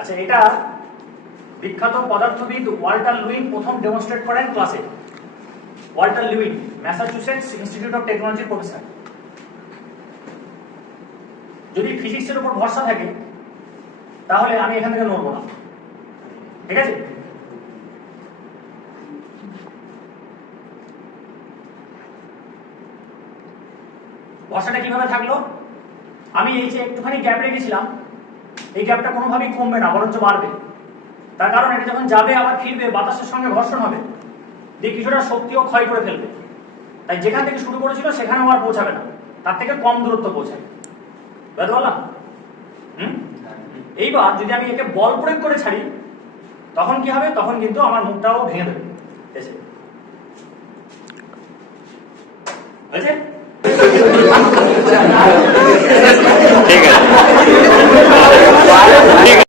আচ্ছা, এটা বিখ্যাত পদার্থবিদ ওয়াল্টার লুইন প্রথম ডেমনস্ট্রেট করেন ক্লাসে। ওয়াল্টার লুইন, ম্যাসাচুসেটস ইনস্টিটিউট অফ টেকনোলজির প্রফেসর। যদি ফিজিক্সের উপর ভরসা থাকে তাহলে আমি এখান থেকে নড়বো না, ঠিক আছে? ভরসাটা কিভাবে থাকলো? আমি এই যে একটুখানি গ্যাপ রেখেছিলাম, এই গ্যাপটা কোনোভাবেই কমবে না, বরঞ্চ বাড়বে। তার কারণ এটা যখন যাবে আবার ফিরবে, বাতাসের সঙ্গে ঘর্ষণ হবে, দিয়ে কিছুটা শক্তিও ক্ষয় করে ফেলবে। তাই যেখান থেকে শুরু করেছিল সেখানে আর পৌঁছাবে না, তার থেকে কম দূরত্ব পৌঁছাবে। বুঝতে পারলাম? এইবার যদি আমি একে বল প্রয়োগ করে ছাড়ি তখন কি হবে? তখন কিন্তু আমার মুখটাও ভেঙে দেবে। হয়েছে? ঠিক আছে।